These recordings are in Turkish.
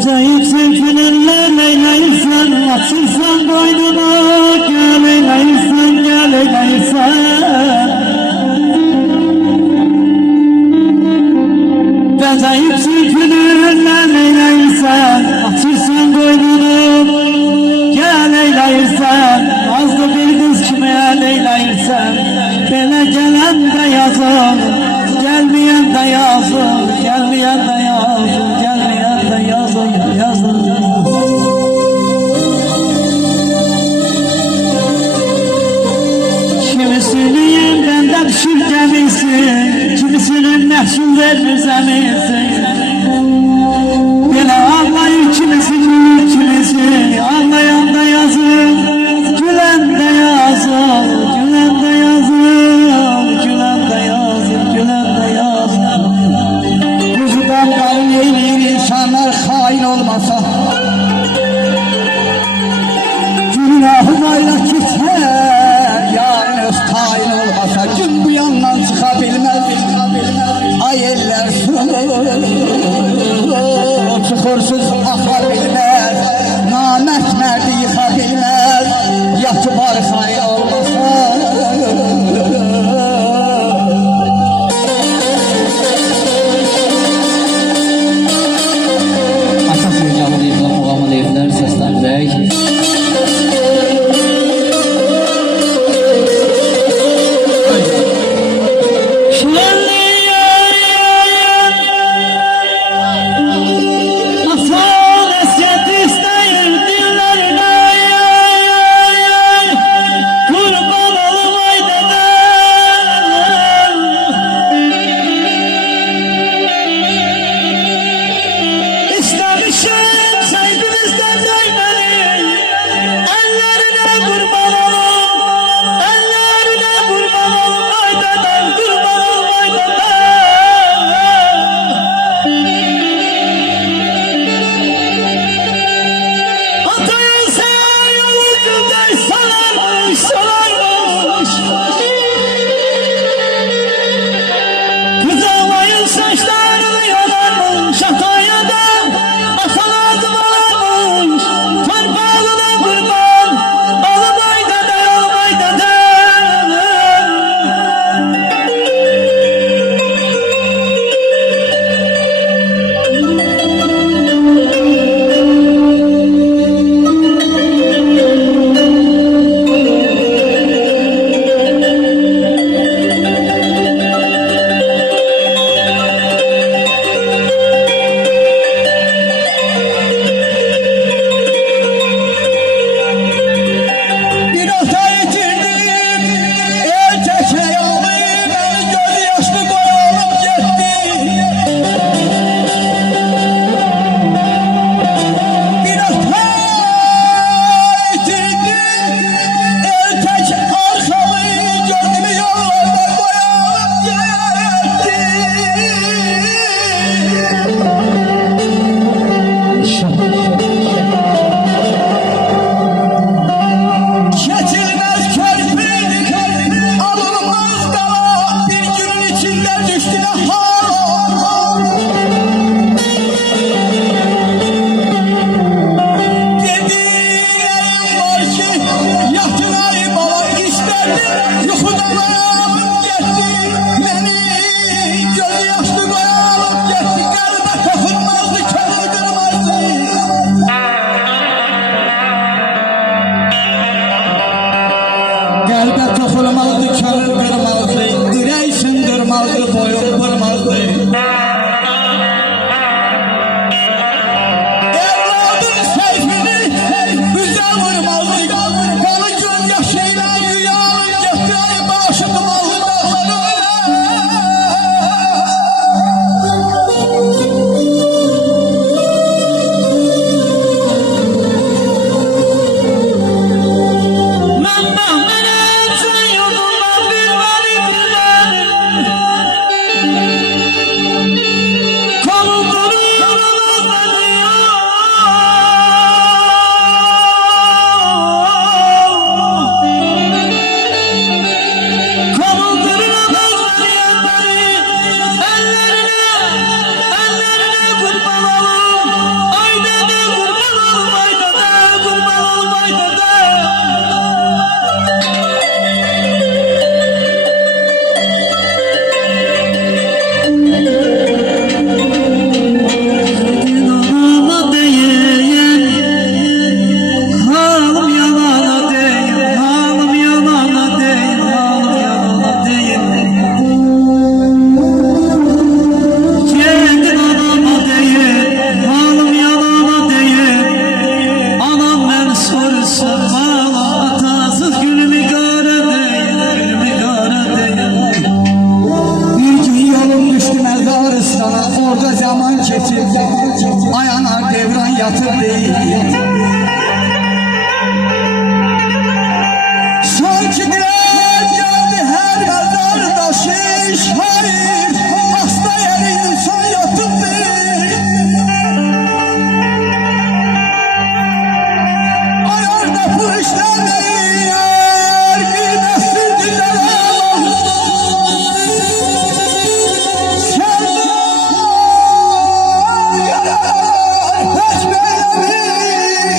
Acayip sevgilinle leyleysen, açırsan boynunu, gel eyleysen, gel eyleysen. Acayip sevgilinle leyleysen, açırsan boynunu, gel eyleysen. Azdı bir kız kime leyleysen, bele gelen de yazın, gelmeyen de yazın, gelmeyen de yazın, gelmeyen de yazın, yazın, yazın. Kimisinin benden düşür gemisi, kimisinin məhsul verir zemisi. Bile anlayır kimisi, gülür kimisi, anlayan da yazın, gülen de yazın, gülen de yazın, gülen de yazın, gülen de yazın. Kuzudan karın eğilir insanlar hain olmasa, günahı bayrak geçer, yarın öz tayin olmasa, gün bu yandan çıkabilmez, ay eller çukursuz axa bilmez, namert merdi yıxa bilmez, yatı var hain olmasa. Atasının canlı deyiblər, muğamı deyiblər, səsləndirək. Afan yatıp değil. Sanki direk geldi her mezarda şair, hasta yeri insan yatıp değil. Ayarda pul işlenir, kıymetsiz düzeler. Senden yarar hiç beğenir.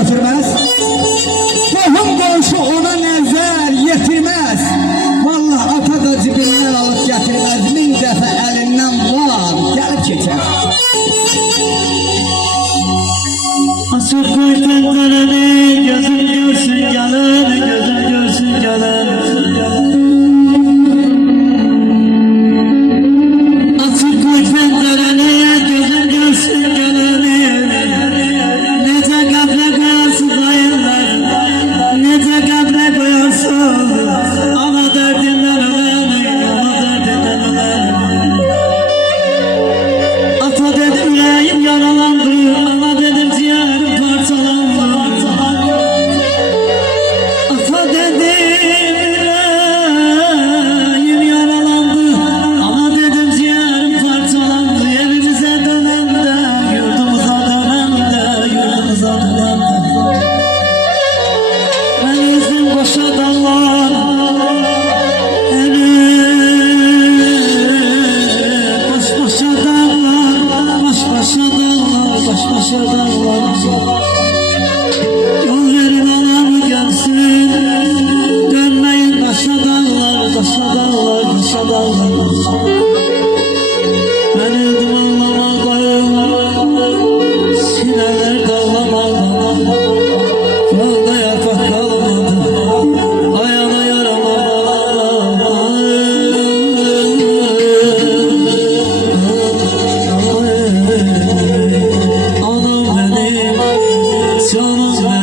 götürmez. Qohum qonşu ona nəzər yetirməz. Vallahi ata da cibindən alıb gətirməz. Min dəfə əlindən var, gəlib keçər. Açık koy pencereni, gözüm görsün geleni, gözüm görsün geleni. Açık koy pencereni, gözüm görsün geleni. Nece kabre koyarsın hayırlar, nece kabre koyarsın. Ana derdinden öleni, ana derdinden öleni. Ata dedim yüreğim yaralandı, ana dedim ciğerim parçalandı. Ata dedim yüreğim yaralandı, ana dedim ciğerim parçalandı. Evimize dönemde, yurdumuza dönemde, yurdumuza dönemde. Ben yüzüm boşa dallar, baş başa dallar, baş başa dallar, baş başa dallar. Yol verin anam gelsin, dönmeyin başa dallar, başa dallar, başa dallar. Ben öldüm ağlamaklarım, sineler dağlamaklarım. Yolda yaprak kalmadı, ayağına yaramalar. Anam benim, canım benim.